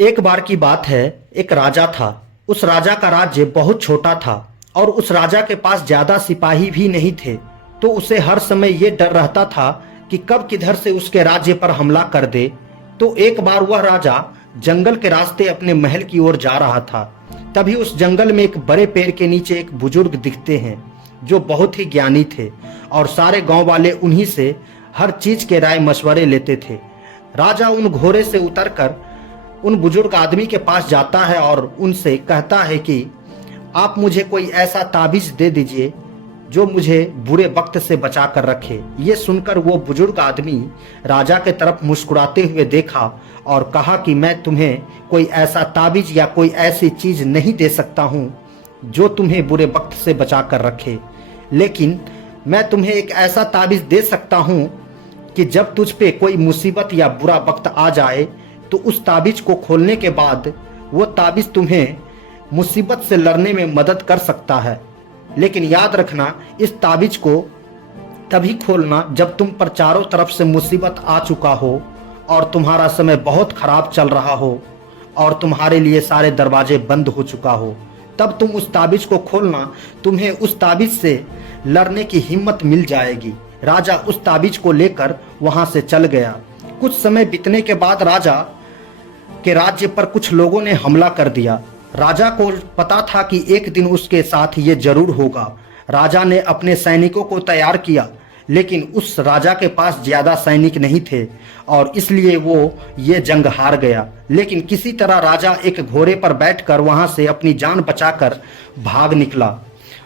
एक बार की बात है। एक राजा था। उस राजा का राज्य बहुत छोटा था और उस राजा के पास ज्यादा सिपाही भी नहीं थे। तो उसे हर समय ये डर रहता था कि कब किधर से उसके राज्य पर हमला कर दे। तो एक बार वह राजा जंगल के रास्ते अपने महल की ओर जा रहा था। तभी उस जंगल में एक बड़े पेड़ के नीचे एक बुजुर्ग दिखते हैं जो बहुत ही ज्ञानी थे और सारे गांव वाले उन्हीं से हर चीज के राय मशवरे लेते थे। राजा उन घोड़े से उतरकर उन बुजुर्ग आदमी के पास जाता है और उनसे कहता है कि आप मुझे कोई ऐसा ताबीज दे दीजिए जो मुझे बुरे वक्त से बचा कर रखे। ये सुनकर वो बुजुर्ग आदमी राजा के तरफ मुस्कुराते हुए देखा और कहा कि मैं तुम्हें कोई ऐसा ताबीज या कोई ऐसी चीज नहीं दे सकता हूँ जो तुम्हें बुरे वक्त से बचा कर रखे, लेकिन मैं तुम्हें एक ऐसा ताबीज दे सकता हूँ कि जब तुझ पे कोई मुसीबत या बुरा वक्त आ जाए तो उस ताबीज को खोलने के बाद वो ताबीज तुम्हें मुसीबत से लड़ने में मदद कर सकता है। लेकिन याद रखना, इस ताबीज को तभी खोलना जब तुम पर चारों तरफ से मुसीबत आ चुका हो और तुम्हारा समय बहुत खराब चल रहा हो और तुम्हारे लिए सारे दरवाजे बंद हो चुका हो। तब तुम उस ताबीज को खोलना, तुम्हें उस ताबीज से लड़ने की हिम्मत मिल जाएगी। राजा उस ताबीज को लेकर वहां से चल गया। कुछ समय बीतने के बाद राजा के राज्य पर कुछ लोगों ने हमला कर दिया। राजा को पता था कि एक दिन उसके साथ ये जरूर होगा। राजा ने अपने सैनिकों को तैयार किया, लेकिन उस राजा के पास ज्यादा सैनिक नहीं थे और इसलिए वो ये जंग हार गया। लेकिन किसी तरह राजा एक घोड़े पर बैठकर वहां से अपनी जान बचाकर भाग निकला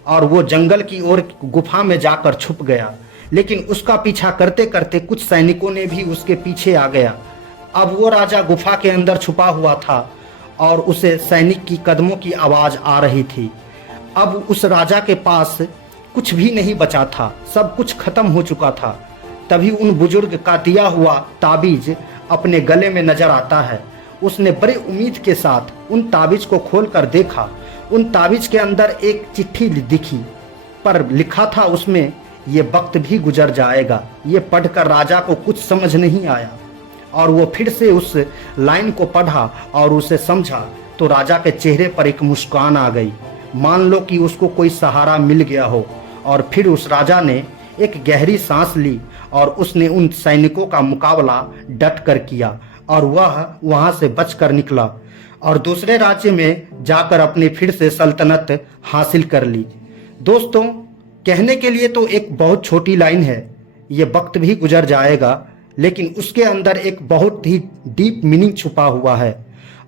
और वो जंगल की ओर गुफा में जाकर छुप गया। लेकिन उसका पीछा करते करते कुछ सैनिकों ने भी उसके पीछे आ गया। अब वो राजा गुफा के अंदर छुपा हुआ था और उसे सैनिक की कदमों की आवाज आ रही थी। अब उस राजा के पास कुछ भी नहीं बचा था, सब कुछ खत्म हो चुका था। तभी उन बुजुर्ग का दिया हुआ ताबीज अपने गले में नजर आता है। उसने बड़ी उम्मीद के साथ उन ताबीज को खोलकर देखा। उन ताबीज के अंदर एक चिट्ठी दिखी, पर लिखा था उसमें, ये वक्त भी गुजर जाएगा। ये पढ़कर राजा को कुछ समझ नहीं आया और वो फिर से उस लाइन को पढ़ा और उसे समझा तो राजा के चेहरे पर एक मुस्कान आ गई, मान लो कि उसको कोई सहारा मिल गया हो। और फिर उस राजा ने एक गहरी सांस ली और उसने उन सैनिकों का मुकाबला डट कर किया और वह वहां से बचकर निकला और दूसरे राज्य में जाकर अपनी फिर से सल्तनत हासिल कर ली। दोस्तों, कहने के लिए तो एक बहुत छोटी लाइन है, ये वक्त भी गुजर जाएगा, लेकिन उसके अंदर एक बहुत ही डीप मीनिंग छुपा हुआ है।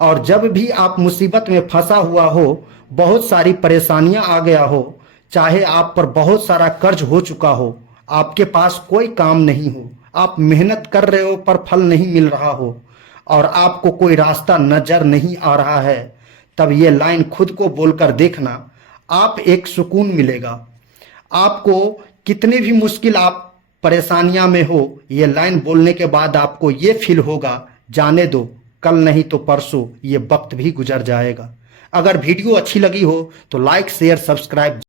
और जब भी आप मुसीबत में फंसा हुआ हो, बहुत सारी परेशानियां आ गया हो, चाहे आप पर बहुत सारा कर्ज हो चुका हो, आपके पास कोई काम नहीं हो, आप मेहनत कर रहे हो पर फल नहीं मिल रहा हो और आपको कोई रास्ता नजर नहीं आ रहा है, तब ये लाइन खुद को बोलकर देखना, आप एक सुकून मिलेगा। आपको कितनी भी मुश्किल आप परेशानियां में हो, ये लाइन बोलने के बाद आपको ये फील होगा, जाने दो, कल नहीं तो परसों ये वक्त भी गुजर जाएगा। अगर वीडियो अच्छी लगी हो तो लाइक शेयर सब्सक्राइब